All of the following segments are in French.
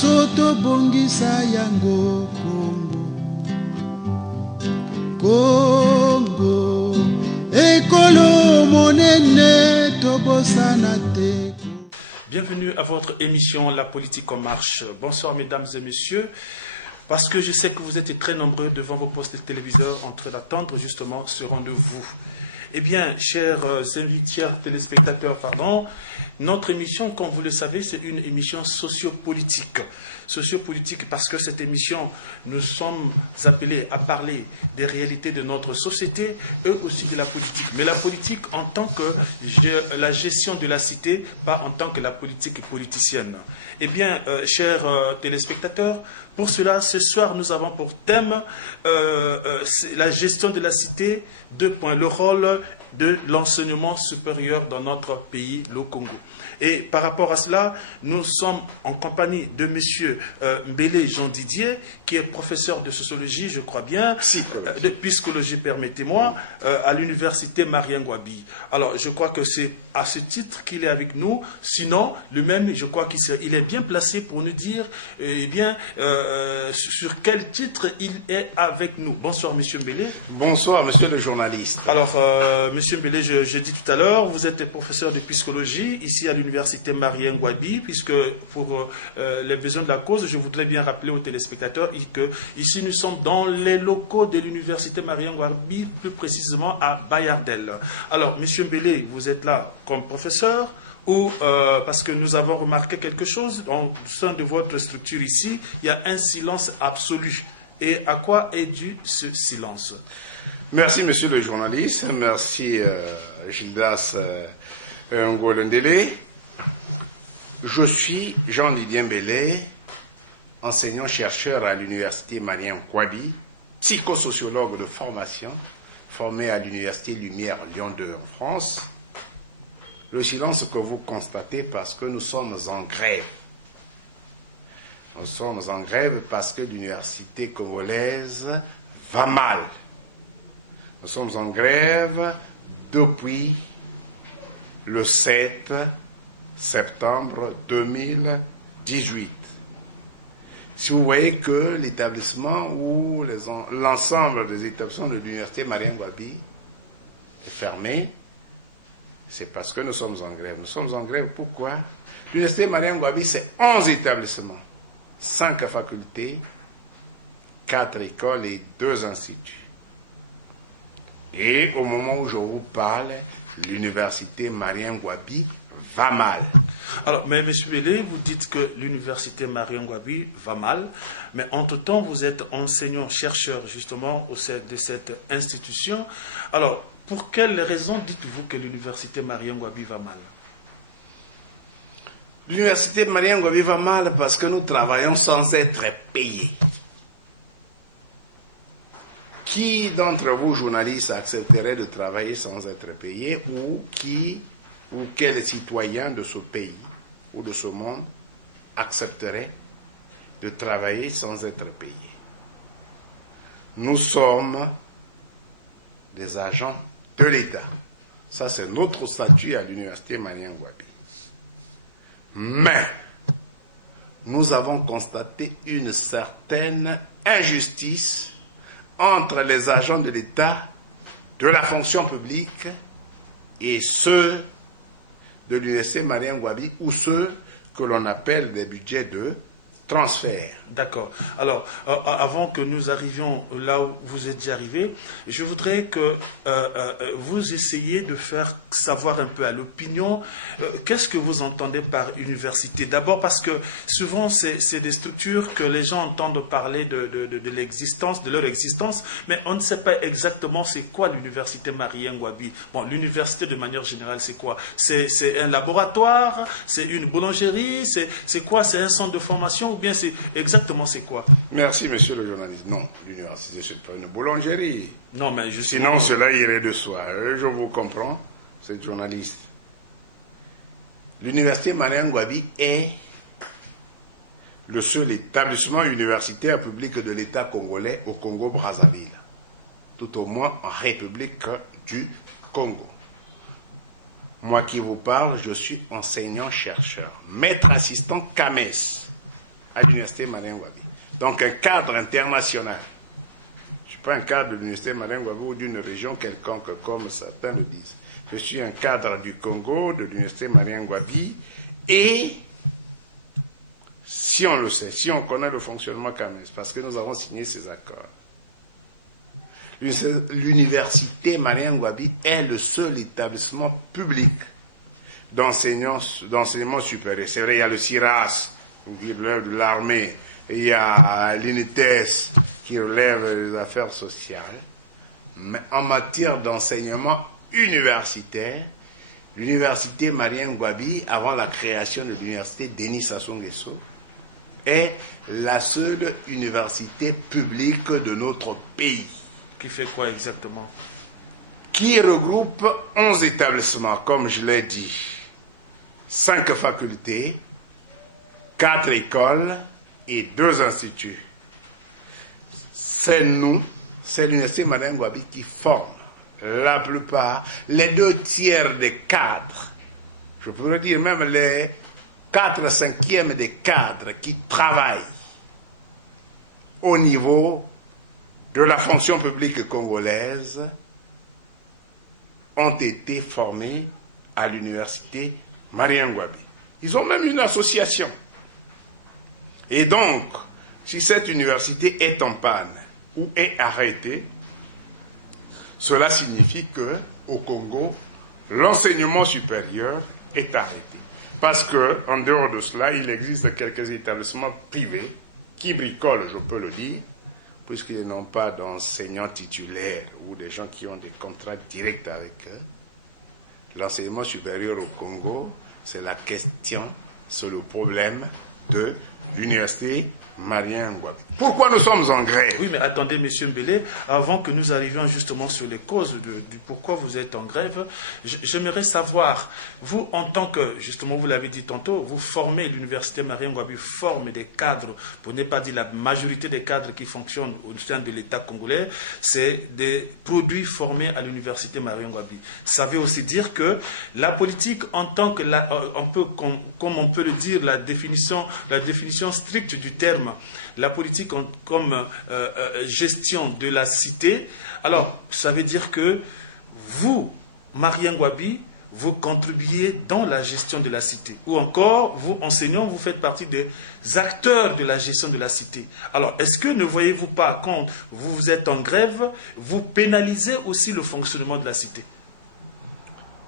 Soto bongisa yango Congo ekolo monene tobosana te. Bienvenue à votre émission La politique en marche. Bonsoir mesdames et messieurs. Parce que je sais que vous êtes très nombreux devant vos postes de téléviseurs en train d'attendre justement ce rendez-vous. Eh bien, chers invités, téléspectateurs, notre émission, comme vous le savez, c'est une émission sociopolitique. Sociopolitique parce que cette émission, nous sommes appelés à parler des réalités de notre société et aussi de la politique. Mais la politique en tant que la gestion de la cité, pas en tant que la politique politicienne. Eh bien, chers téléspectateurs, pour cela, ce soir, nous avons pour thème la gestion de la cité, 2 points, le rôle de l'enseignement supérieur dans notre pays, le Congo. Et par rapport à cela, nous sommes en compagnie de M. Mbele Jean Didier, qui est professeur de sociologie, je crois bien, de psychologie, permettez-moi, à l'université Marien-Ngouabi. Alors, je crois que c'est à ce titre qu'il est avec nous. Sinon, lui-même, je crois qu'il est bien placé pour nous dire sur quel titre il est avec nous. Bonsoir, M. Mbele. Bonsoir, monsieur le journaliste. Alors, M. Mbele, je dis tout à l'heure, vous êtes professeur de psychologie ici à l'université Marien-Ngouabi, puisque pour les besoins de la cause, je voudrais bien rappeler aux téléspectateurs que ici nous sommes dans les locaux de l'université Marien-Ngouabi, plus précisément à Bayardel. Alors, M. Mbele, vous êtes là comme professeur ou parce que nous avons remarqué quelque chose au sein de votre structure ici, il y a un silence absolu. Et à quoi est dû ce silence? Merci, monsieur le journaliste. Merci, Gildas Ngolendele. Je suis Jean-Didier Mbele, enseignant-chercheur à l'université Marien-Ngouabi, psychosociologue de formation, formé à l'université Lumière Lyon 2 en France. Le silence que vous constatez parce que nous sommes en grève. Nous sommes en grève parce que l'université congolaise va mal. Nous sommes en grève depuis le 7 septembre 2018. Si vous voyez que l'établissement ou l'ensemble des établissements de l'université Marien-Ngouabi est fermé, c'est parce que nous sommes en grève. Nous sommes en grève pourquoi? L'université Marien-Ngouabi, c'est 11 établissements, 5 facultés, 4 écoles et 2 instituts. Et au moment où je vous parle, l'université Marien-Ngouabi va mal. Alors, mais M. Mbele, vous dites que l'université Marien-Ngouabi va mal, mais entre-temps, vous êtes enseignant-chercheur justement au sein de cette institution. Alors, pour quelles raisons dites-vous que l'université Marien-Ngouabi va mal? L'université Marien-Ngouabi va mal parce que nous travaillons sans être payés. Qui d'entre vous, journalistes, accepterait de travailler sans être payé ou quel citoyen de ce pays ou de ce monde accepterait de travailler sans être payé? Nous sommes des agents de l'État. Ça, c'est notre statut à l'université Marien-Ngouabi. Mais nous avons constaté une certaine injustice entre les agents de l'État, de la fonction publique et ceux de l'université Marien-Ngouabi ou ceux que l'on appelle des budgets de transfert. D'accord. Alors, avant que nous arrivions là où vous êtes arrivé, je voudrais que vous essayiez de faire savoir un peu à l'opinion qu'est-ce que vous entendez par université. D'abord parce que souvent c'est des structures que les gens entendent parler de l'existence, de leur existence, mais on ne sait pas exactement c'est quoi l'université Marien-Ngouabi. Bon, l'université de manière générale c'est quoi? C'est un laboratoire, c'est une boulangerie, c'est quoi? C'est un centre de formation ou bien c'est exactement c'est quoi? Merci monsieur le journaliste. Non, l'université c'est pas une boulangerie. Non, mais sinon cela irait de soi. Je vous comprends. C'est journaliste. L'université Marien-Ngouabi est le seul établissement universitaire public de l'État congolais au Congo-Brazzaville, tout au moins en République du Congo. Moi qui vous parle, je suis enseignant-chercheur, maître assistant CAMES. à l'université Marien Ngouabi. Donc un cadre international. Je ne suis pas un cadre de l'université Marien Ngouabi ou d'une région quelconque, comme certains le disent. Je suis un cadre du Congo, de l'université Marien Ngouabi, et si on le sait, si on connaît le fonctionnement CAMES, parce que nous avons signé ces accords, l'université Marien Ngouabi est le seul établissement public d'enseignement supérieur. C'est vrai, il y a le CIRAS, qui relève de l'armée, et il y a l'UNITES, qui relève des affaires sociales. Mais en matière d'enseignement universitaire, l'université Marien Ngouabi, avant la création de l'université Denis Sassou Nguesso, est la seule université publique de notre pays. Qui fait quoi exactement? Qui regroupe 11 établissements, comme je l'ai dit, 5 facultés, 4 écoles et 2 instituts. C'est nous, c'est l'université Marien Ngouabi qui forme la plupart, les 2 tiers des cadres, je pourrais dire même les 4/5 des cadres qui travaillent au niveau de la fonction publique congolaise ont été formés à l'université Marien Ngouabi. Ils ont même une association. Et donc, si cette université est en panne ou est arrêtée, cela signifie qu'au Congo, l'enseignement supérieur est arrêté. Parce qu'en dehors de cela, il existe quelques établissements privés qui bricolent, je peux le dire, puisqu'ils n'ont pas d'enseignants titulaires ou des gens qui ont des contrats directs avec eux. L'enseignement supérieur au Congo, c'est la question, c'est le problème de l'université Marien Ngouabi. Pourquoi nous sommes en grève? Oui, mais attendez, M. Mbele, avant que nous arrivions justement sur les causes du pourquoi vous êtes en grève, j'aimerais savoir, vous, en tant que, justement, vous l'avez dit tantôt, vous formez, l'université Marien Ngouabi forme des cadres, pour ne pas dire la majorité des cadres qui fonctionnent au sein de l'État congolais, c'est des produits formés à l'université Marien Ngouabi. Ça veut aussi dire que la politique, en tant que, comme on peut le dire, la définition stricte du terme, la politique comme gestion de la cité, alors ça veut dire que vous, Marien Ngouabi, vous contribuez dans la gestion de la cité. Ou encore, vous, enseignants, vous faites partie des acteurs de la gestion de la cité. Alors, est-ce que ne voyez-vous pas, quand vous êtes en grève, vous pénalisez aussi le fonctionnement de la cité?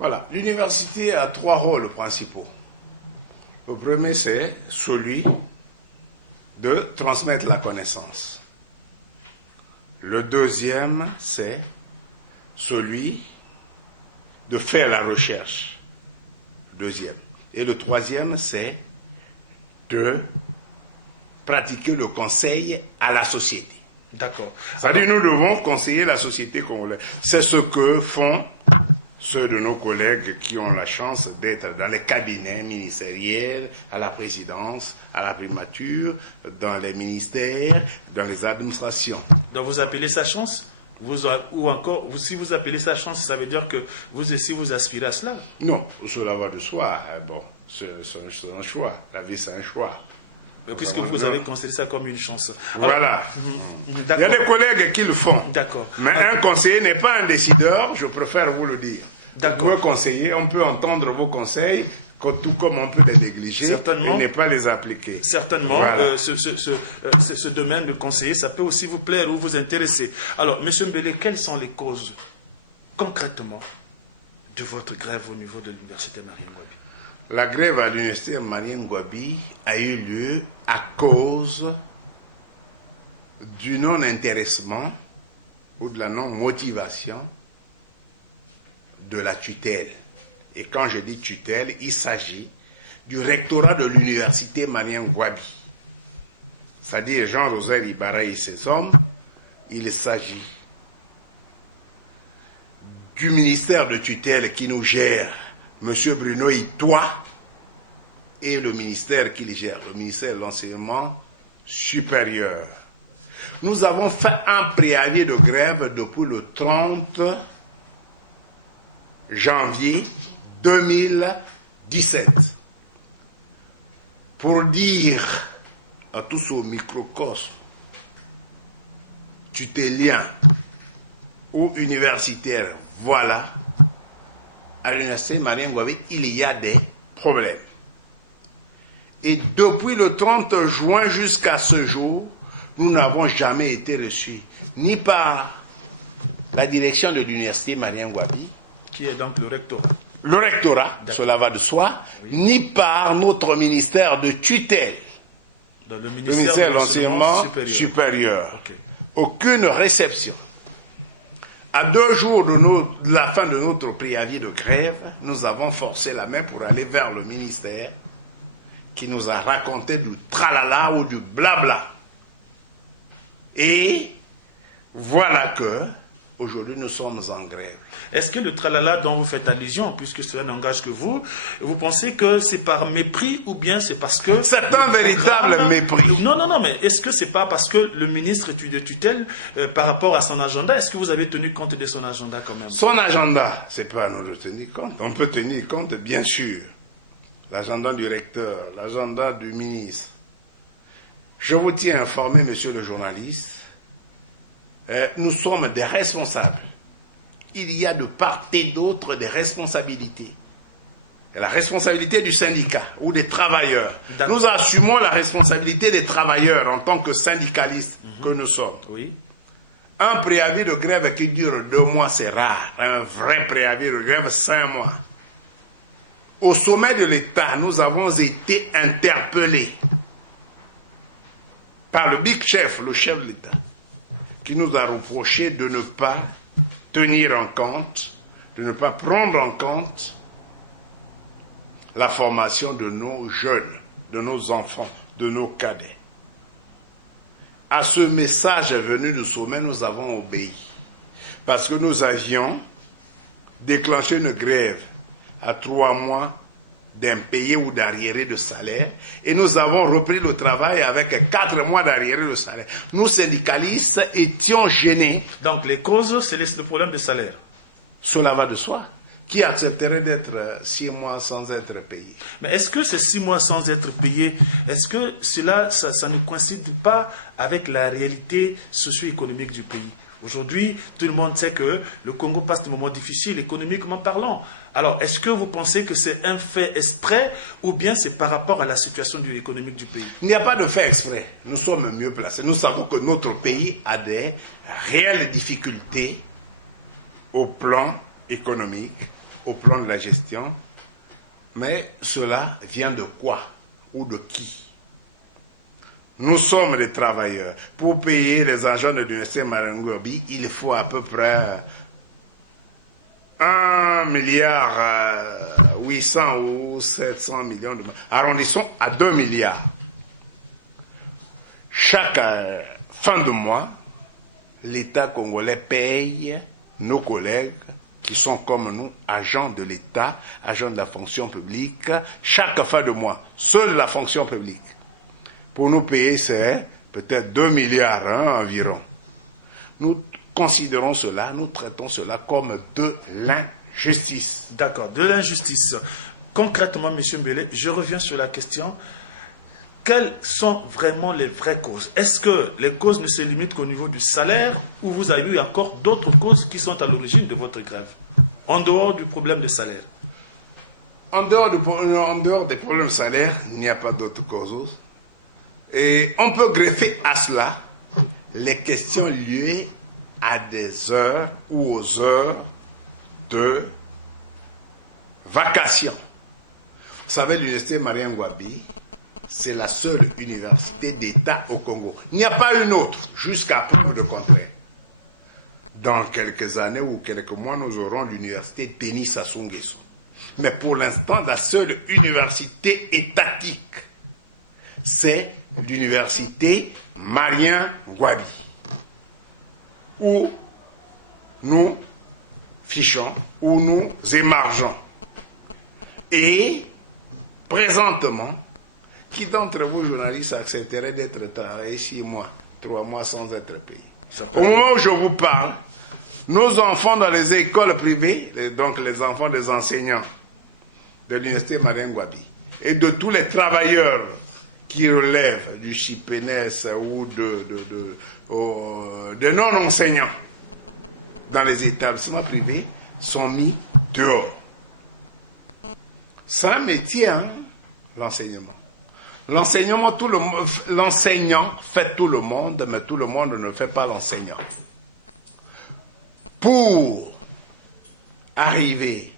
Voilà, l'université a 3 rôles principaux. Le premier, c'est celui de transmettre la connaissance. Le deuxième, c'est celui de faire la recherche. Deuxième. Et le troisième, c'est de pratiquer le conseil à la société. D'accord. C'est-à-dire, nous devons conseiller la société congolaise. C'est ce que font ceux de nos collègues qui ont la chance d'être dans les cabinets ministériels, à la présidence, à la primature, dans les ministères, dans les administrations. Donc vous appelez ça chance? Ou encore, si vous appelez ça chance, ça veut dire que vous aussi vous aspirez à cela? Non, cela va de soi. Bon, c'est un choix. La vie, c'est un choix. Puisque vous avez considéré ça comme une chance. Voilà. Il y a des collègues qui le font. D'accord. Mais un conseiller n'est pas un décideur, je préfère vous le dire. Vous pouvez conseiller, on peut entendre vos conseils, tout comme on peut les négliger et ne pas les appliquer. Certainement, voilà. Ce domaine de conseiller, ça peut aussi vous plaire ou vous intéresser. Alors, M. Mbele, quelles sont les causes, concrètement, de votre grève au niveau de l'université Marien Ngouabi? La grève à l'université Marien Ngouabi a eu lieu à cause du non-intéressement ou de la non-motivation de la tutelle. Et quand je dis tutelle, il s'agit du rectorat de l'université Marien Ngouabi. C'est-à-dire Jean-Rosaire Ibarra et ses hommes. Il s'agit du ministère de tutelle qui nous gère, M. Bruno Itoa, et le ministère qui le gère, le ministère de l'enseignement supérieur. Nous avons fait un préavis de grève depuis le 30 janvier 2017 pour dire à tout ce microcosme tutélien ou universitaire, voilà, à l'université Marien Ngouabi, il y a des problèmes. Et depuis le 30 juin jusqu'à ce jour, nous n'avons jamais été reçus, ni par la direction de l'université Marien Ngouabi, qui est donc le rectorat. Le rectorat, cela va de soi, oui. Ni par notre ministère de tutelle, dans le ministère de l'enseignement supérieur. Okay. Aucune réception. À 2 jours de la fin de notre préavis de grève, nous avons forcé la main pour aller vers le ministère qui nous a raconté du tralala ou du blabla. Et voilà que aujourd'hui nous sommes en grève. Est-ce que le tralala dont vous faites allusion, puisque cela n'engage que vous pensez que c'est par mépris ou bien c'est parce que... C'est un véritable mépris. Non, mais est-ce que c'est pas parce que le ministre de tutelle, par rapport à son agenda, est-ce que vous avez tenu compte de son agenda quand même? Son agenda, c'est pas à nous de tenir compte. On peut tenir compte, bien sûr. L'agenda du recteur, l'agenda du ministre. Je vous tiens informé, monsieur le journaliste, nous sommes des responsables. Il y a de part et d'autre des responsabilités. Et la responsabilité du syndicat ou des travailleurs. Nous assumons la responsabilité des travailleurs en tant que syndicalistes que nous sommes. Oui. Un préavis de grève qui dure 2 mois, c'est rare. Un vrai préavis de grève, 5 mois. Au sommet de l'État, nous avons été interpellés par le big chef, le chef de l'État, qui nous a reproché de ne pas tenir en compte, de ne pas prendre en compte la formation de nos jeunes, de nos enfants, de nos cadets. À ce message venu du sommet, nous avons obéi. Parce que nous avions déclenché une grève à 3 mois d'impayé ou d'arriéré de salaire, et nous avons repris le travail avec 4 mois d'arriéré de salaire. Nous, syndicalistes, étions gênés. Donc les causes, c'est le problème de salaire. Cela va de soi. Qui accepterait d'être 6 mois sans être payé? Mais est-ce que ces 6 mois sans être payé, est-ce que cela, ça ne coïncide pas avec la réalité socio-économique du pays? Aujourd'hui, tout le monde sait que le Congo passe des moments difficiles, économiquement parlant. Alors, est-ce que vous pensez que c'est un fait exprès ou bien c'est par rapport à la situation économique du pays? Il n'y a pas de fait exprès. Nous sommes mieux placés. Nous savons que notre pays a des réelles difficultés au plan économique, au plan de la gestion. Mais cela vient de quoi ou de qui? Nous sommes des travailleurs. Pour payer les agents de l'université Marien Ngouabi, il faut à peu près 1 milliard 800 ou 700 millions de... Arrondissons à 2 milliards. Chaque fin de mois, l'État congolais paye nos collègues qui sont comme nous, agents de l'État, agents de la fonction publique, chaque fin de mois, seule la fonction publique. Pour nous payer, c'est peut-être 2 milliards environ. Nous considérons cela, nous traitons cela comme de l'injustice. D'accord, de l'injustice. Concrètement, M. Mbele, je reviens sur la question. Quelles sont vraiment les vraies causes? Est-ce que les causes ne se limitent qu'au niveau du salaire ou vous avez eu encore d'autres causes qui sont à l'origine de votre grève, en dehors du problème de salaire? En dehors des problèmes de salaire, il n'y a pas d'autres causes. Et on peut greffer à cela les questions liées à des heures ou aux heures de vacation. Vous savez, l'université Marien Ngouabi, c'est la seule université d'État au Congo. Il n'y a pas une autre, jusqu'à preuve de contraire. Dans quelques années ou quelques mois, nous aurons l'université Denis Sassou Nguesso. Mais pour l'instant, la seule université étatique, c'est l'université Marien Ngouabi, où nous fichons, où nous émargeons. Et présentement, qui d'entre vous, journalistes, accepterait d'être travaillé 6 mois, 3 mois sans être payé? Au moment où je vous parle, nos enfants dans les écoles privées, donc les enfants des enseignants de l'université Marien Ngouabi, et de tous les travailleurs qui relèvent du CIPENES ou de non-enseignants dans les établissements privés sont mis dehors. C'est un métier, hein, l'enseignement. L'enseignant fait tout le monde, mais tout le monde ne fait pas l'enseignant. Pour arriver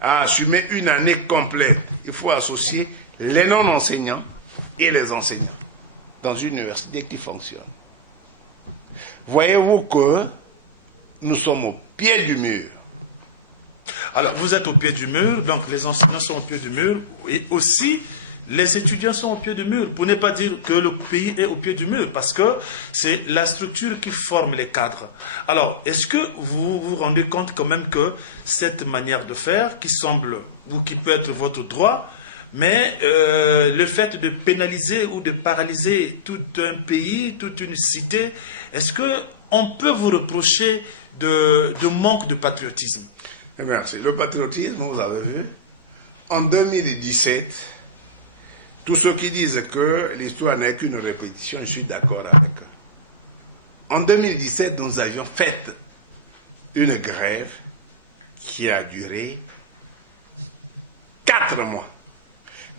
à assumer une année complète, il faut associer les non-enseignants et les enseignants dans une université qui fonctionne. Voyez-vous que nous sommes au pied du mur. Alors, vous êtes au pied du mur, donc les enseignants sont au pied du mur, et aussi les étudiants sont au pied du mur, pour ne pas dire que le pays est au pied du mur, parce que c'est la structure qui forme les cadres. Alors, est-ce que vous vous rendez compte quand même que cette manière de faire, qui semble, ou qui peut être votre droit, mais le fait de pénaliser ou de paralyser tout un pays, toute une cité, est-ce qu'on peut vous reprocher de manque de patriotisme? Merci. Le patriotisme, vous avez vu, en 2017, tous ceux qui disent que l'histoire n'est qu'une répétition, je suis d'accord avec eux. En 2017, nous avions fait une grève qui a duré 4 mois.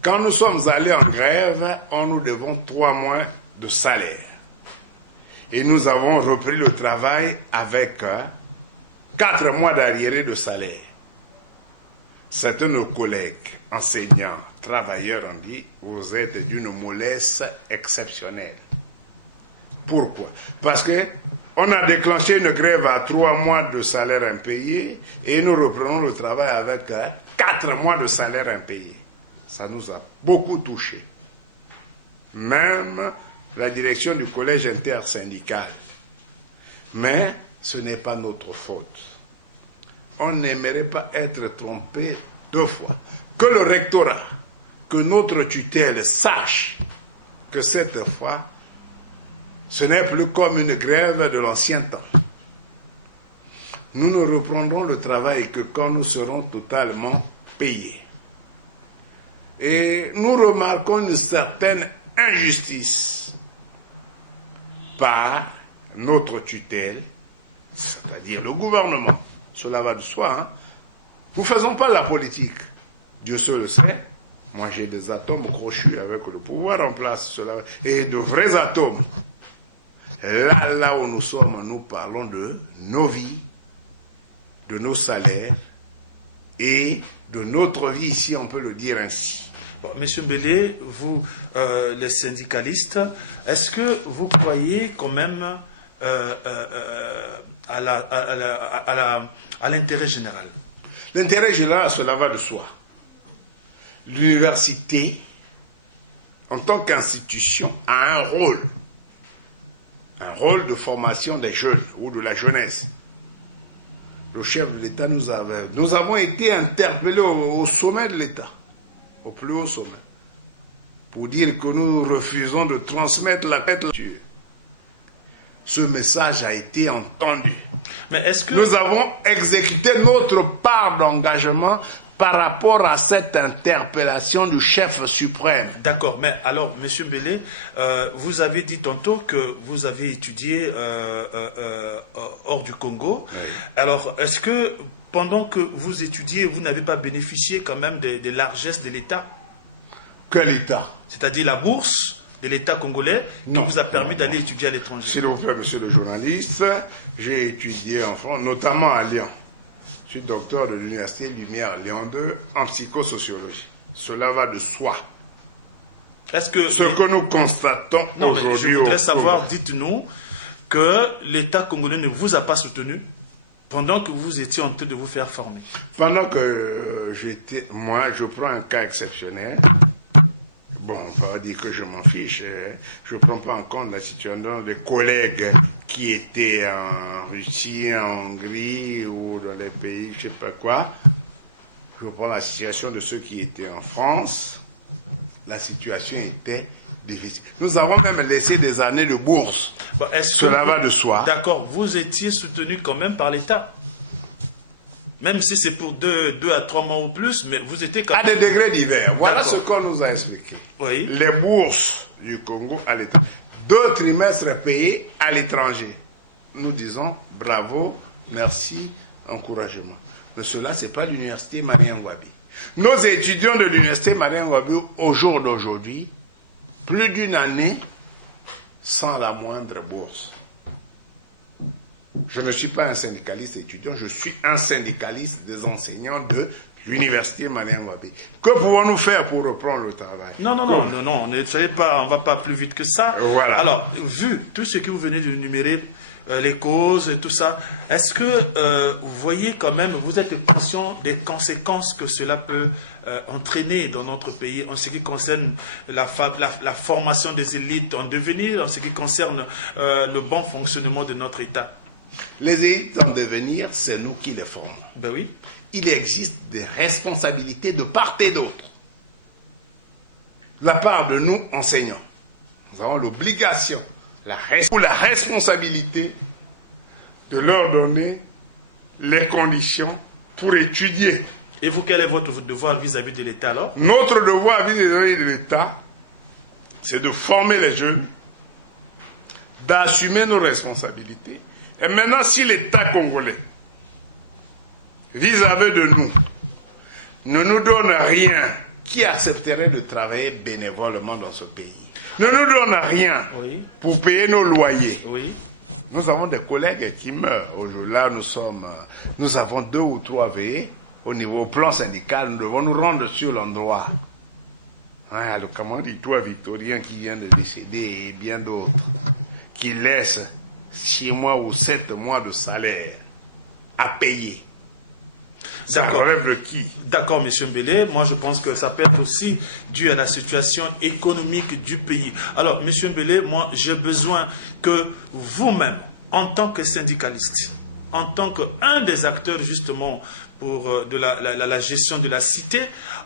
Quand nous sommes allés en grève, on nous devons 3 mois de salaire. Et nous avons repris le travail avec 4 mois d'arriéré de salaire. Certains de nos collègues, enseignants, travailleurs ont dit, vous êtes d'une mollesse exceptionnelle. Pourquoi? Parce que on a déclenché une grève à 3 mois de salaire impayé et nous reprenons le travail avec 4 mois de salaire impayé. Ça nous a beaucoup touchés. Même la direction du collège intersyndical. Mais ce n'est pas notre faute. On n'aimerait pas être trompé 2 fois. Que le rectorat, que notre tutelle sache que cette fois, ce n'est plus comme une grève de l'ancien temps. Nous ne reprendrons le travail que quand nous serons totalement payés. Et nous remarquons une certaine injustice par notre tutelle, c'est-à-dire le gouvernement. Cela va de soi. Hein? Nous ne faisons pas la politique. Dieu seul le sait. Moi, j'ai des atomes crochus avec le pouvoir en place. Cela, et de vrais atomes. Là où nous sommes, nous parlons de nos vies, de nos salaires et de notre vie, si on peut le dire ainsi. Bon, Monsieur Mbele, vous, les syndicalistes, est-ce que vous croyez quand même à l'intérêt général? L'intérêt général, cela va de soi. L'université, en tant qu'institution, a un rôle de formation des jeunes ou de la jeunesse. Le chef de l'État nous avons été interpellés au sommet de l'État, au plus haut sommet, pour dire que nous refusons de transmettre la culture. Ce message a été entendu. Mais est-ce que nous avons exécuté notre part d'engagement par rapport à cette interpellation du chef suprême. D'accord, mais alors, Monsieur Mbele, vous avez dit tantôt que vous avez étudié hors du Congo. Oui. Alors, est-ce que pendant que vous étudiez, vous n'avez pas bénéficié quand même des largesses de l'État? Quel État? C'est-à-dire la bourse de l'État congolais qui vous a permis d'aller étudier à l'étranger. S'il vous plaît, monsieur le journaliste, j'ai étudié en France, notamment à Lyon. Je suis docteur de l'université Lumière Lyon 2 en psychosociologie. Cela va de soi. Est-ce que ce que nous constatons aujourd'hui... Je voudrais savoir, dites-nous, que l'État congolais ne vous a pas soutenu pendant que vous étiez en train de vous faire former. Pendant que j'étais... Moi, je prends un cas exceptionnel. Bon, on va dire que je m'en fiche. Je ne prends pas en compte la situation des collègues qui étaient en Russie, en Hongrie ou dans les pays, je ne sais pas quoi. Je prends la situation de ceux qui étaient en France. La situation était difficile. Nous avons même laissé des années de bourse. Bon, cela va de soi. D'accord, vous étiez soutenu quand même par l'État. Même si c'est pour 2 à 3 mois ou plus, mais vous étiez quand À même... des degrés divers. Voilà ce qu'on nous a expliqué. Oui. Les bourses du Congo à l'étranger. 2 trimestres payés à l'étranger. Nous disons bravo, merci, encouragement. Mais cela, ce n'est pas l'université Marien Ngouabi. Nos étudiants de l'université Marien Ngouabi, au jour d'aujourd'hui, plus d'une année sans la moindre bourse. Je ne suis pas un syndicaliste étudiant, je suis un syndicaliste des enseignants de l'université Marien Ngouabi. Que pouvons-nous faire pour reprendre le travail? Non, ne soyez pas, on ne va pas plus vite que ça. Voilà. Alors, vu tout ce que vous venez de énumérer, les causes et tout ça, est-ce que vous voyez quand même, vous êtes conscient des conséquences que cela peut entraîner dans notre pays en ce qui concerne la formation des élites en devenir, en ce qui concerne le bon fonctionnement de notre État? Les élites en devenir, c'est nous qui les formons. Ben oui. Il existe des responsabilités de part et d'autre. La part de nous, enseignants, nous avons l'obligation, la responsabilité de leur donner les conditions pour étudier. Et vous, quel est votre devoir vis-à-vis de l'État alors? Notre devoir vis-à-vis de l'État, c'est de former les jeunes, d'assumer nos responsabilités. Et maintenant, si l'État congolais, vis-à-vis de nous, ne nous donne rien, qui accepterait de travailler bénévolement dans ce pays? Ne nous donne rien pour payer nos loyers. Oui. Nous avons des collègues qui meurent. Là, nous avons 2 ou 3 veillées. Au plan syndical, nous devons nous rendre sur l'endroit. Le commanditaire Victorien qui vient de décéder et bien d'autres, qui laissent 6 mois ou 7 mois de salaire à payer. Ça relève de qui? D'accord, M. Mbele. Moi, je pense que ça peut être aussi dû à la situation économique du pays. Alors, M. Mbele, moi, j'ai besoin que vous-même, en tant que syndicaliste, en tant qu'un des acteurs, justement, pour de la gestion de la cité,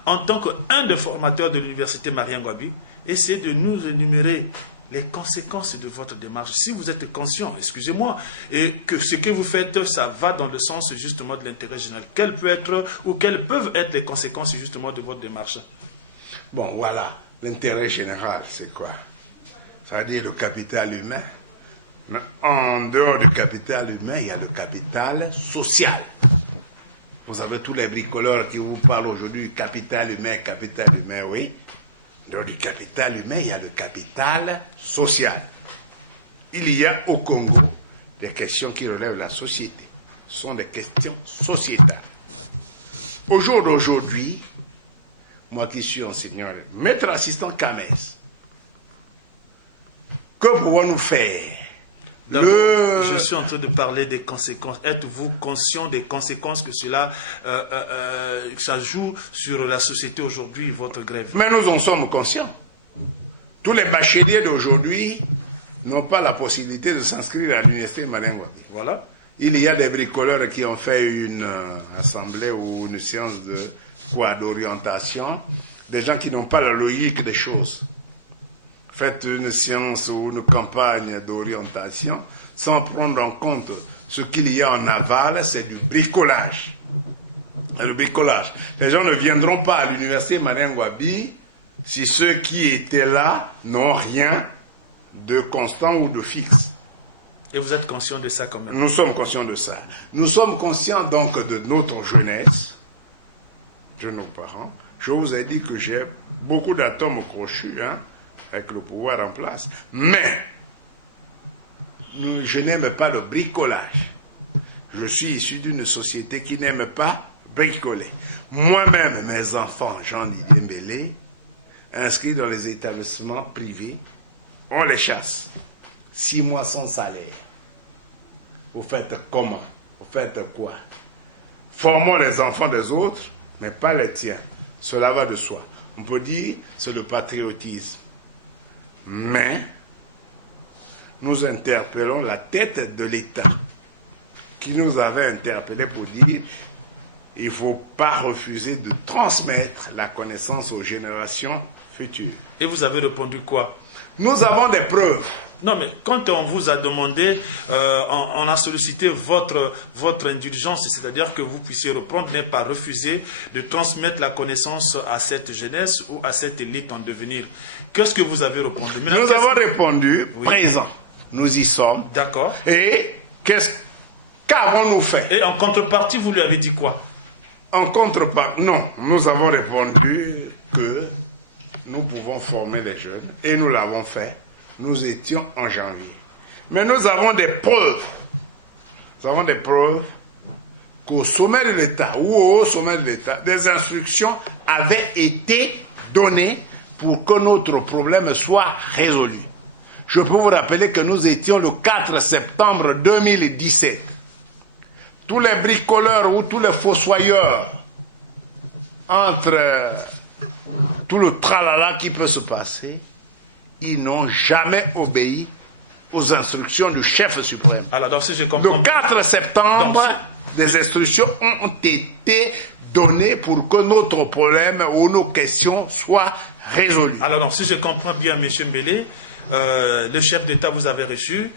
en tant qu'un des formateurs de l'université Marien Ngouabi, essayez de nous énumérer les conséquences de votre démarche. Si vous êtes conscient, excusez-moi, et que ce que vous faites, ça va dans le sens justement de l'intérêt général, quelles peuvent être les conséquences justement de votre démarche? Bon, voilà, l'intérêt général, c'est quoi? Ça veut dire le capital humain. Mais en dehors du capital humain, il y a le capital social. Vous avez tous les bricoleurs qui vous parlent aujourd'hui du capital humain, oui. Dans du capital humain, il y a le capital social. Il y a au Congo des questions qui relèvent de la société. Ce sont des questions sociétales. Au jour d'aujourd'hui, moi qui suis enseignant, maître assistant Kames, que pouvons-nous faire? Je suis en train de parler des conséquences. Êtes-vous conscient des conséquences que cela ça joue sur la société aujourd'hui, votre grève? Mais nous en sommes conscients. Tous les bacheliers d'aujourd'hui n'ont pas la possibilité de s'inscrire à l'université Marien Ngouabi. Voilà. Il y a des bricoleurs qui ont fait une assemblée ou une séance d'orientation, des gens qui n'ont pas la logique des choses. Faites une séance ou une campagne d'orientation sans prendre en compte ce qu'il y a en aval, c'est du bricolage. Le bricolage. Les gens ne viendront pas à l'université Marien Ngouabi si ceux qui étaient là n'ont rien de constant ou de fixe. Et vous êtes conscient de ça quand même? Nous sommes conscients de ça. Nous sommes conscients donc de notre jeunesse, de nos parents. Je vous ai dit que j'ai beaucoup d'atomes crochus, avec le pouvoir en place. Mais, je n'aime pas le bricolage. Je suis issu d'une société qui n'aime pas bricoler. Moi-même, mes enfants, Jean-Didier Mbele, inscrits dans les établissements privés, on les chasse. 6 mois sans salaire. Vous faites comment? Vous faites quoi? Formons les enfants des autres, mais pas les tiens. Cela va de soi. On peut dire c'est le patriotisme. Mais nous interpellons la tête de l'État qui nous avait interpellés pour dire il ne faut pas refuser de transmettre la connaissance aux générations futures. Et vous avez répondu quoi? Nous avons des preuves. Non, mais quand on vous a demandé, on a sollicité votre indulgence, c'est-à-dire que vous puissiez reprendre, n'est pas refuser de transmettre la connaissance à cette jeunesse ou à cette élite en devenir. Qu'est-ce que vous avez répondu? Maintenant, nous avons répondu, oui. Présent, nous y sommes. D'accord. Et qu'avons-nous fait? Et en contrepartie, vous lui avez dit quoi? En contrepartie, non, nous avons répondu que nous pouvons former les jeunes, et nous l'avons fait. Nous étions en janvier. Mais nous avons des preuves. Nous avons des preuves qu'au sommet de l'État ou au haut sommet de l'État, des instructions avaient été données pour que notre problème soit résolu. Je peux vous rappeler que nous étions le 4 septembre 2017. Tous les bricoleurs ou tous les fossoyeurs, entre tout le tralala qui peut se passer, ils n'ont jamais obéi aux instructions du chef suprême. Alors, donc, si je comprends... Le 4 septembre, des instructions ont été données pour que notre problème ou nos questions soient résolues. Alors, donc, si je comprends bien, M. Mbele, le chef d'État vous avait reçu,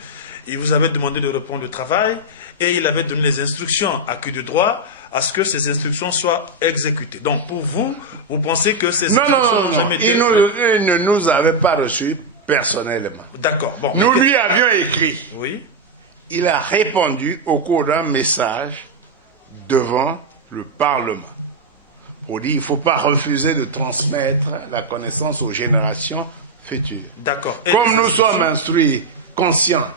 il vous avait demandé de reprendre le travail, et il avait donné les instructions à cul de droit à ce que ces instructions soient exécutées. Donc, pour vous, vous pensez que ces instructions n'ont jamais été... Il ne nous avait pas reçus personnellement. D'accord. Bon, nous lui avions écrit. Oui. Il a répondu au cours d'un message devant le Parlement pour dire qu'il ne faut pas refuser de transmettre la connaissance aux générations futures. D'accord. Comme nous sommes instruits, conscients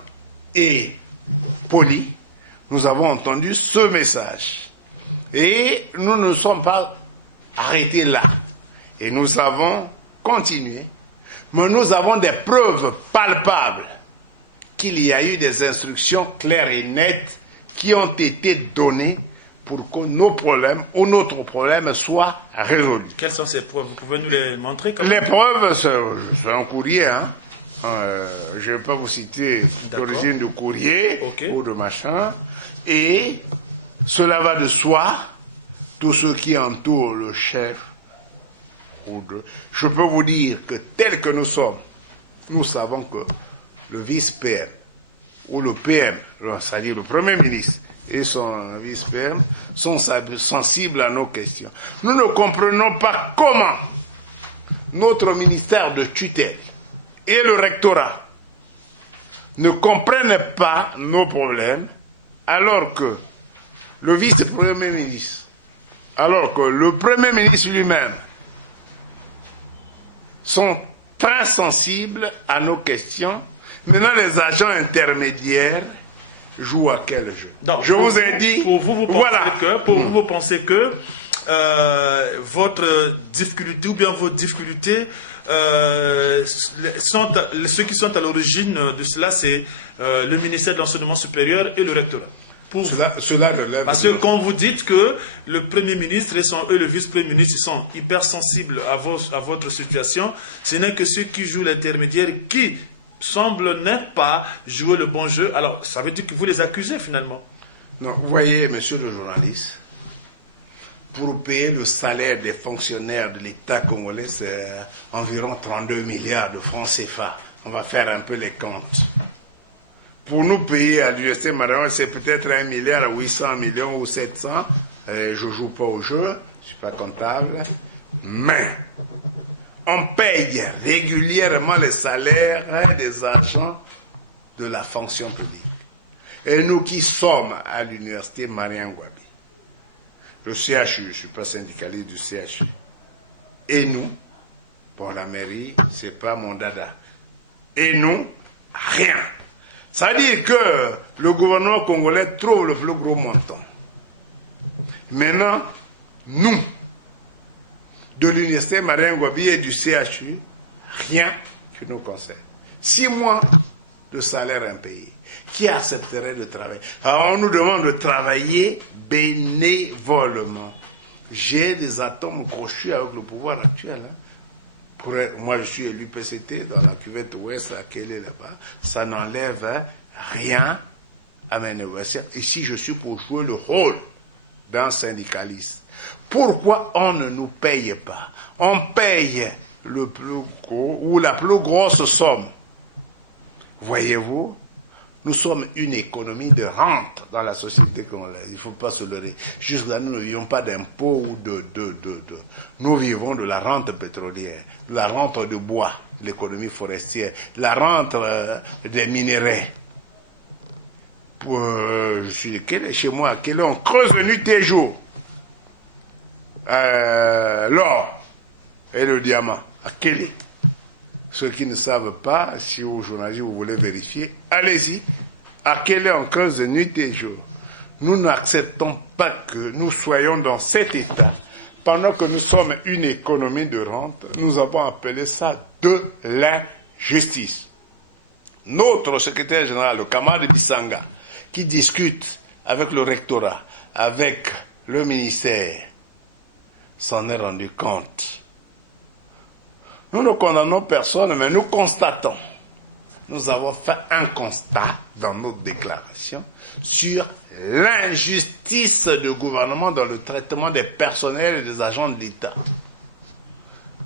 et polis, nous avons entendu ce message. Et nous ne sommes pas arrêtés là. Et nous avons continué. Mais nous avons des preuves palpables qu'il y a eu des instructions claires et nettes qui ont été données pour que nos problèmes ou notre problème soient résolus. Quelles sont ces preuves? Vous pouvez nous les montrer quand même? Les preuves, c'est un courrier. Hein. Je ne vais pas vous citer l'origine du courrier ou de machin. Et cela va de soi, tout ce qui entoure le chef. Je peux vous dire que tel que nous sommes, nous savons que le vice-PM ou le PM, c'est-à-dire le Premier ministre et son vice-PM, sont sensibles à nos questions. Nous ne comprenons pas comment notre ministère de tutelle et le rectorat ne comprennent pas nos problèmes, alors que le vice-premier ministre, alors que le Premier ministre lui-même sont très sensibles à nos questions. Maintenant, les agents intermédiaires jouent à quel jeu? Donc, je vous ai dit, vous pensez que votre difficulté ou bien vos difficultés, ceux qui sont à l'origine de cela, c'est le ministère de l'Enseignement supérieur et le rectorat. Cela relève. Parce que quand vous dites que le Premier ministre et le vice-premier ministre sont hypersensibles à votre situation, ce n'est que ceux qui jouent l'intermédiaire qui semblent ne pas jouer le bon jeu. Alors, ça veut dire que vous les accusez finalement. Non, vous voyez, monsieur le journaliste, pour payer le salaire des fonctionnaires de l'État congolais, c'est environ 32 milliards de francs CFA. On va faire un peu les comptes. Pour nous payer à l'université Marion, c'est peut-être 1 milliard à 800 millions ou 700. Je ne joue pas au jeu, je ne suis pas comptable. Mais on paye régulièrement les salaires des agents de la fonction publique. Et nous qui sommes à l'université Marien Ngouabi, le CHU, je ne suis pas syndicaliste du CHU, et nous, pour la mairie, ce n'est pas mon dada. Et nous, rien. Ça veut dire que le gouvernement congolais trouve le plus gros montant. Maintenant, nous, de l'université Marien Ngouabi et du CHU, rien qui nous concerne. 6 mois de salaire impayé. Qui accepterait de travailler? Alors on nous demande de travailler bénévolement. J'ai des atomes crochus avec le pouvoir actuel. Moi, je suis élu PCT dans la cuvette ouest à Kélé là-bas. Ça n'enlève rien à mes négociations. Ici, je suis pour jouer le rôle d'un syndicaliste. Pourquoi on ne nous paye pas? On paye le plus gros ou la plus grosse somme Voyez-vous, nous sommes une économie de rente dans la société congolaise. Il ne faut pas se leurrer. Jusque-là, nous ne vivons pas d'impôts ou Nous vivons de la rente pétrolière, de la rente de bois, de l'économie forestière, de la rente des minerais. Chez moi, on creuse nuit et jour. L'or et le diamant. À Kélé. Ceux qui ne savent pas, si aux journalistes vous voulez vérifier, allez-y. À Kélé, on creuse de nuit et jour. Nous n'acceptons pas que nous soyons dans cet état. Pendant que nous sommes une économie de rente, nous avons appelé ça de l'injustice. Notre secrétaire général, le camarade Bissanga, qui discute avec le rectorat, avec le ministère, s'en est rendu compte. Nous ne condamnons personne, mais nous constatons. Nous avons fait un constat dans notre déclaration sur l'injustice du gouvernement dans le traitement des personnels et des agents de l'État.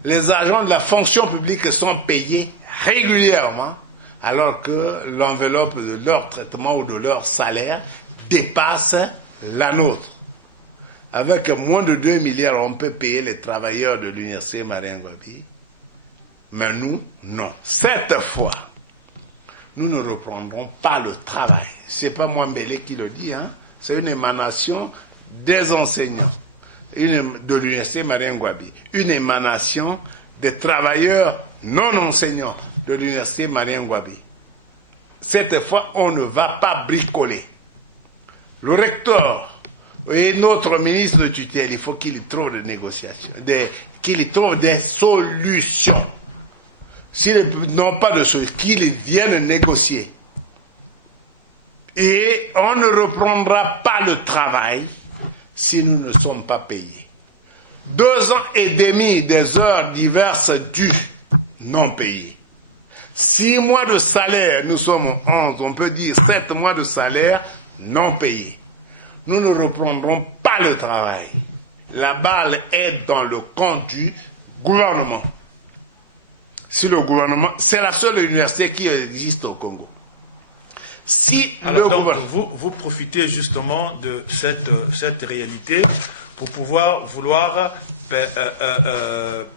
Les agents de la fonction publique sont payés régulièrement, alors que l'enveloppe de leur traitement ou de leur salaire dépasse la nôtre. Avec moins de 2 milliards, on peut payer les travailleurs de l'université Marien Ngouabi. Mais nous, non. Cette fois, nous ne reprendrons pas le travail. Ce n'est pas moi Mbélé qui le dit, hein? C'est une émanation des enseignants de l'université Marien Ngouabi, une émanation des travailleurs non enseignants de l'université Marien Ngouabi. Cette fois, on ne va pas bricoler. Le recteur et notre ministre de tutelle, il faut qu'il trouve des négociations, qu'il trouve des solutions. S'ils n'ont pas de solution, qu'ils viennent négocier. Et on ne reprendra pas le travail si nous ne sommes pas payés. 2 ans et demi des heures diverses dues non payées. 6 mois de salaire, nous sommes 11, on peut dire 7 mois de salaire non payés. Nous ne reprendrons pas le travail. La balle est dans le camp du gouvernement. Si le gouvernement, c'est la seule université qui existe au Congo. Si alors, le gouvernement... vous profitez justement de cette réalité pour pouvoir vouloir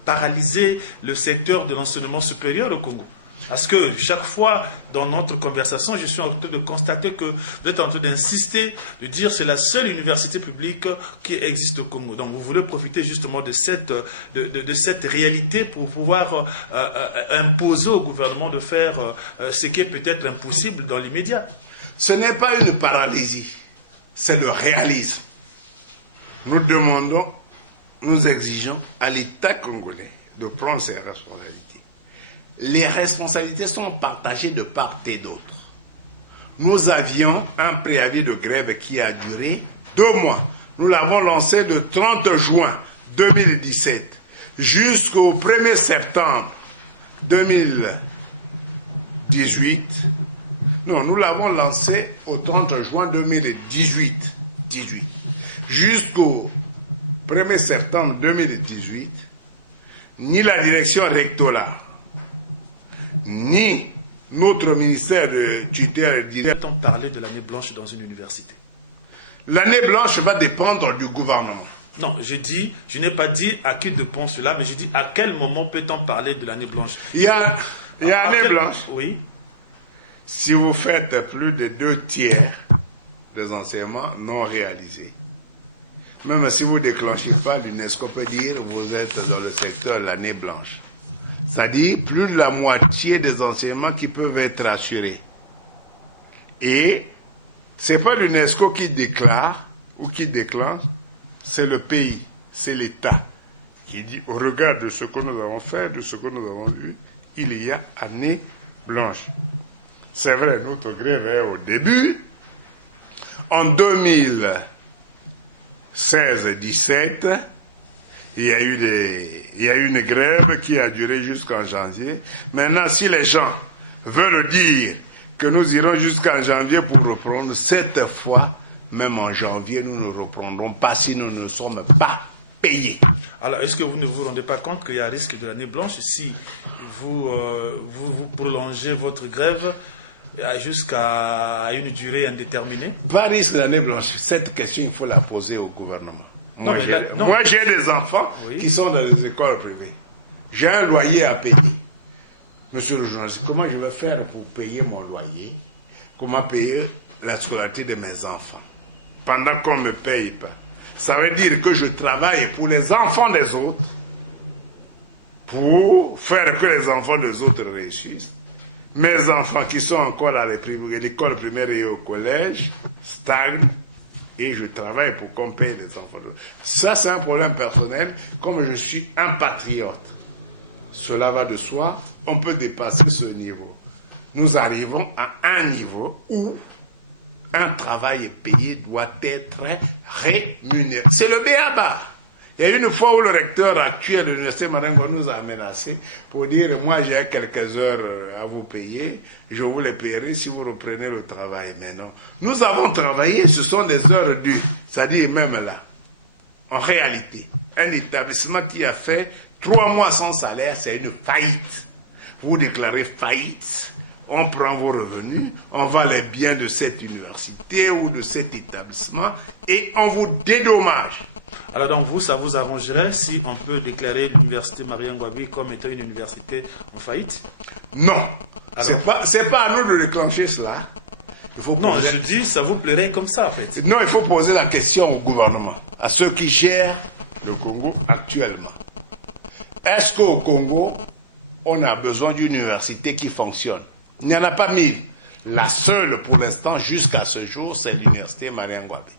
paralyser le secteur de l'enseignement supérieur au Congo. Parce que chaque fois dans notre conversation, je suis en train de constater que vous êtes en train d'insister, de dire que c'est la seule université publique qui existe au Congo. Donc vous voulez profiter justement de cette réalité pour pouvoir imposer au gouvernement de faire ce qui est peut-être impossible dans l'immédiat. Ce n'est pas une paralysie, c'est le réalisme. Nous demandons, nous exigeons à l'État congolais de prendre ses responsabilités. Les responsabilités sont partagées de part et d'autre. Nous avions un préavis de grève qui a duré 2 mois. Nous l'avons lancé le 30 juin 2017 jusqu'au 1er septembre 2018. Non, nous l'avons lancé au 30 juin 2018. Jusqu'au 1er septembre 2018, ni la direction rectorale, ni notre ministère de tutelle... Peut-on parler de l'année blanche dans une université? L'année blanche va dépendre du gouvernement. Non, je n'ai pas dit à qui dépend cela, mais je dis à quel moment peut-on parler de l'année blanche? Il y a l'année blanche. Oui. Si vous faites plus de 2 tiers des enseignements non réalisés, même si vous ne déclenchez pas, l'UNESCO peut dire que vous êtes dans le secteur de l'année blanche. C'est-à-dire plus de la moitié des enseignements qui peuvent être assurés. Et ce n'est pas l'UNESCO qui déclare ou qui déclenche, c'est le pays, c'est l'État qui dit au regard de ce que nous avons fait, de ce que nous avons vu, il y a année blanche. C'est vrai, notre grève est au début. En 2016-17, il y a eu une grève qui a duré jusqu'en janvier. Maintenant, si les gens veulent dire que nous irons jusqu'en janvier pour reprendre, cette fois, même en janvier, nous ne reprendrons pas si nous ne sommes pas payés. Alors, est-ce que vous ne vous rendez pas compte qu'il y a risque de l'année blanche si vous prolongez votre grève jusqu'à une durée indéterminée? Pas risque d'année blanche. Cette question, il faut la poser au gouvernement. Non, Moi, j'ai des enfants oui. qui sont dans les écoles privées. J'ai un loyer à payer. Monsieur le journaliste, comment je vais faire pour payer mon loyer? Comment payer la scolarité de mes enfants pendant qu'on ne me paye pas? Ça veut dire que je travaille pour les enfants des autres, pour faire que les enfants des autres réussissent. Mes enfants qui sont encore à l'école primaire et au collège stagnent et je travaille pour qu'on paye les enfants des autres. Ça, c'est un problème personnel. Comme je suis un patriote, cela va de soi, on peut dépasser ce niveau. Nous arrivons à un niveau où un travail payé doit être rémunéré. C'est le b.a.-ba. Il y a une fois où le recteur actuel de l'université Marengo nous a menacé pour dire « Moi, j'ai quelques heures à vous payer, je vous les paierai si vous reprenez le travail. » Mais non. Nous avons travaillé, ce sont des heures dues. C'est-à-dire même là, en réalité, un établissement qui a fait 3 mois sans salaire, c'est une faillite. Vous déclarez faillite. On prend vos revenus, on vend les biens de cette université ou de cet établissement et on vous dédommage. Alors donc vous, ça vous arrangerait si on peut déclarer l'université Marien Ngouabi comme étant une université en faillite? Non. C'est pas à nous de déclencher cela. Il faut non, je dis ça vous plairait comme ça en fait. Non, il faut poser la question au gouvernement, à ceux qui gèrent le Congo actuellement. Est-ce qu'au Congo, on a besoin d'une université qui fonctionne? Il n'y en a pas 1000. La seule pour l'instant, jusqu'à ce jour, c'est l'université Marien Ngouabi.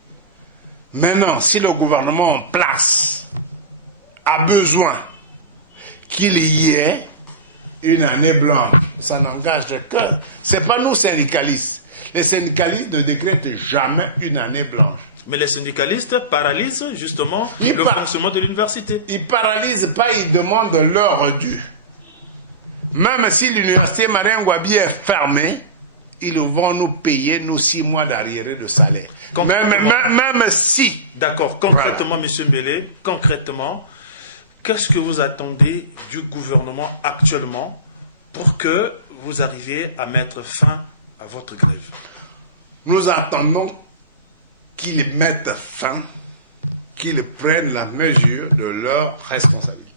Maintenant, si le gouvernement en place a besoin qu'il y ait une année blanche, ça n'engage que... Ce n'est pas nous syndicalistes. Les syndicalistes ne décrètent jamais une année blanche. Mais les syndicalistes paralysent justement le fonctionnement de l'université. Ils ne paralysent pas, ils demandent leur dû. Même si l'université Marien Ngouabi est fermée, ils vont nous payer nos 6 mois d'arriérés de salaire. Même si. D'accord. Concrètement, voilà. Monsieur Mbélé, concrètement, qu'est-ce que vous attendez du gouvernement actuellement pour que vous arriviez à mettre fin à votre grève? Nous attendons qu'ils mettent fin, qu'ils prennent la mesure de leurs responsabilités.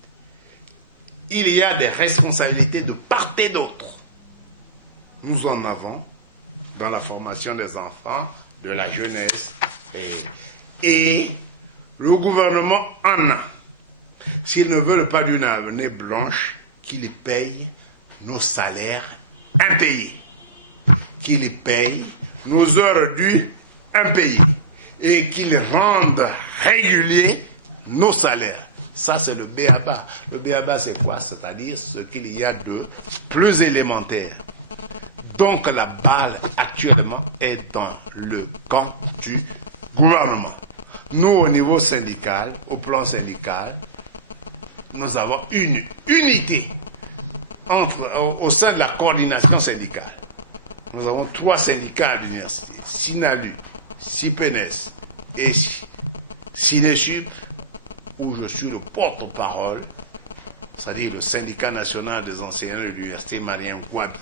Il y a des responsabilités de part et d'autre. Nous en avons dans la formation des enfants, de la jeunesse, et le gouvernement en a. S'ils ne veulent pas d'une année blanche, qu'ils payent nos salaires impayés, qu'ils payent nos heures dues impayées, et qu'ils rendent réguliers nos salaires. Ça, c'est le b.a.-ba. Le b.a.-ba, c'est quoi? C'est-à-dire ce qu'il y a de plus élémentaire. Donc, la balle, actuellement, est dans le camp du gouvernement. Nous, au niveau syndical, au plan syndical, nous avons une unité au sein de la coordination syndicale. Nous avons 3 syndicats à l'université. SINALU, SIPENES et SINESUP, où je suis le porte-parole, c'est-à-dire le syndicat national des enseignants de l'université Marien Ngouabi.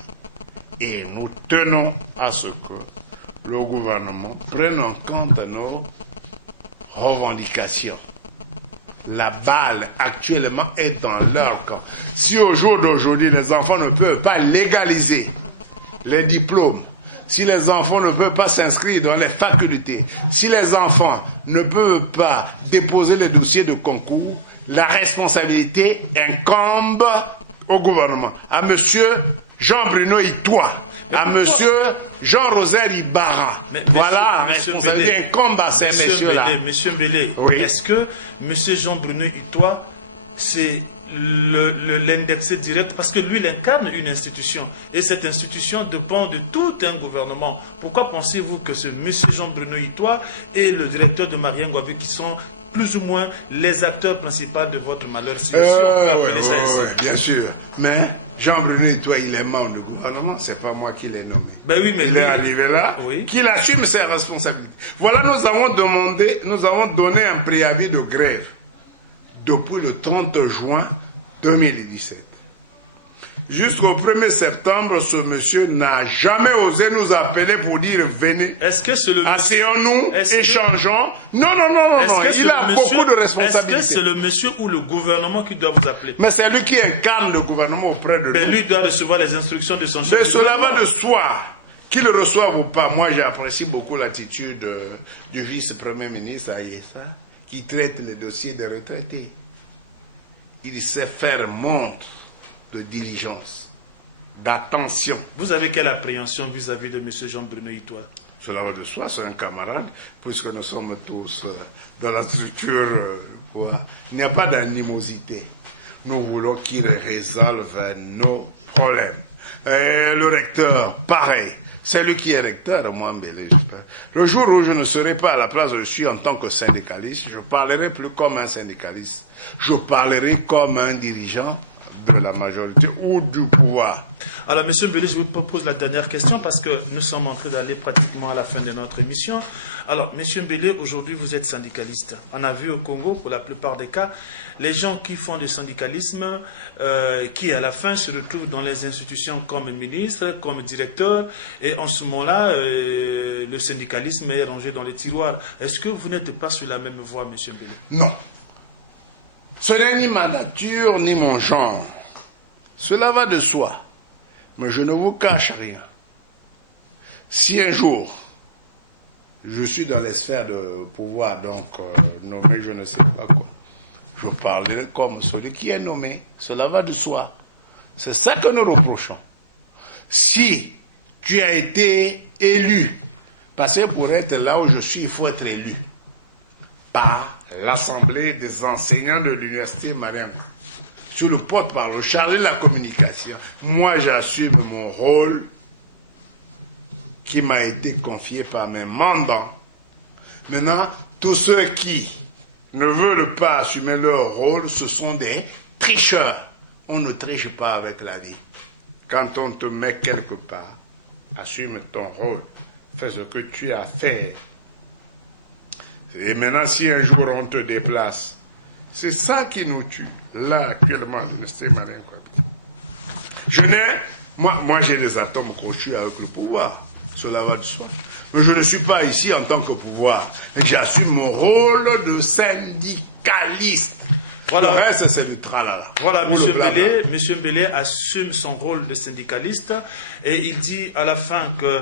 Et nous tenons à ce que le gouvernement prenne en compte nos revendications. La balle actuellement est dans leur camp. Si au jour d'aujourd'hui, les enfants ne peuvent pas légaliser les diplômes, si les enfants ne peuvent pas s'inscrire dans les facultés, si les enfants ne peuvent pas déposer les dossiers de concours, la responsabilité incombe au gouvernement, à monsieur Jean-Bruno Itoa, à monsieur Jean-Rosaire Ibarra. Voilà, la responsabilité incombe à ces messieurs-là. Monsieur Mbélé, oui. Est-ce que monsieur Jean-Bruno Itoa, c'est l'indexé direct, parce que lui, il incarne une institution, et cette institution dépend de tout un gouvernement. Pourquoi pensez-vous que ce monsieur Jean-Bruno Itoa et le directeur de Marien Ngouabi, qui sont plus ou moins les acteurs principaux de votre malheur, si oui, bien sûr. Mais Jean-Bruno Itoa, il est membre du gouvernement, c'est pas moi qui l'ai nommé. Ben oui, mais il est arrivé là, oui. Qu'il assume ses responsabilités. Voilà, nous avons donné un préavis de grève depuis le 30 juin 2017. Jusqu'au 1er septembre, ce monsieur n'a jamais osé nous appeler pour dire venez. Est-ce que c'est le asseyons-nous, échangeons. Non, il a beaucoup de responsabilités. Est-ce que c'est le monsieur ou le gouvernement qui doit vous appeler? Mais c'est lui qui incarne le gouvernement auprès de Mais nous. lui doit recevoir les instructions de son chef. Mais cela va de soi. Qu'il le reçoive ou pas, moi j'apprécie beaucoup l'attitude du vice-premier ministre Ayessa, qui traite les dossiers des retraités. Il sait faire montre de diligence, d'attention. Vous avez quelle appréhension vis-à-vis de M. Jean-Bruno Itoile? Cela va de soi, c'est un camarade, puisque nous sommes tous dans la structure. Il n'y a pas d'animosité. Nous voulons qu'il résolve nos problèmes. Et le recteur, pareil. C'est lui qui est recteur, moi, Mbélé, j'espère. Le jour où je ne serai pas à la place où je suis en tant que syndicaliste, je parlerai plus comme un syndicaliste. Je parlerai comme un dirigeant de la majorité ou du pouvoir. Alors, M. Mbélé, je vous propose la dernière question parce que nous sommes en train d'aller pratiquement à la fin de notre émission. Alors, M. Mbélé, aujourd'hui, vous êtes syndicaliste. On a vu au Congo, pour la plupart des cas, les gens qui font du syndicalisme, qui à la fin se retrouvent dans les institutions comme ministre, comme directeur, et en ce moment-là, le syndicalisme est rangé dans les tiroirs. Est-ce que vous n'êtes pas sur la même voie, M. Mbélé? Non. Ce n'est ni ma nature, ni mon genre. Cela va de soi. Mais je ne vous cache rien. Si un jour, je suis dans les sphères de pouvoir, donc nommé je ne sais pas quoi, je parlerai comme celui qui est nommé. Cela va de soi. C'est ça que nous reprochons. Si tu as été élu, parce que pour être là où je suis, il faut être élu par l'Assemblée des enseignants de l'Université Mariango. Sur le porte-parole, chargé de la communication, moi j'assume mon rôle qui m'a été confié par mes mandants. Maintenant, tous ceux qui ne veulent pas assumer leur rôle, ce sont des tricheurs. On ne triche pas avec la vie. Quand on te met quelque part, assume ton rôle, fais ce que tu as à faire. Et maintenant, si un jour on te déplace, c'est ça qui nous tue. Là, actuellement, l'Université Mariango. Moi j'ai des atomes crochus avec le pouvoir. Cela va de soi. Mais je ne suis pas ici en tant que pouvoir. J'assume mon rôle de syndicaliste. Voilà. Le reste, c'est du tralala. Voilà, M. Mbélé assume son rôle de syndicaliste et il dit à la fin que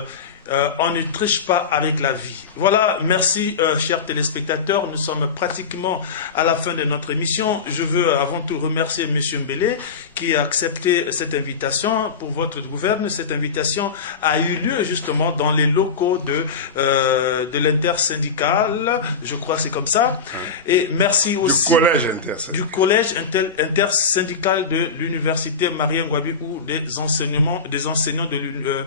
on ne triche pas avec la vie. Voilà, merci chers téléspectateurs, nous sommes pratiquement à la fin de notre émission. Je veux avant tout remercier M. Mbélé qui a accepté cette invitation pour votre gouverne. Cette invitation a eu lieu justement dans les locaux de l'intersyndical, je crois que c'est comme ça. Et merci aussi du collège intersyndical de l'université Mariango ou des enseignants de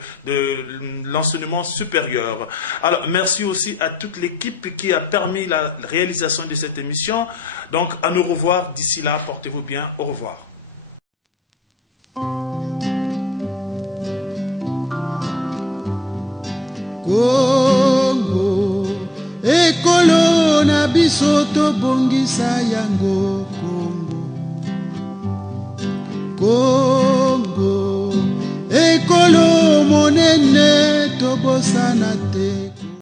l'enseignement supérieur. Alors, merci aussi à toute l'équipe qui a permis la réalisation de cette émission. Donc, à nous revoir. D'ici là, portez-vous bien. Au revoir. Congo, ekolo na biso tobongisa yango Congo, ekolo monene tobosana te.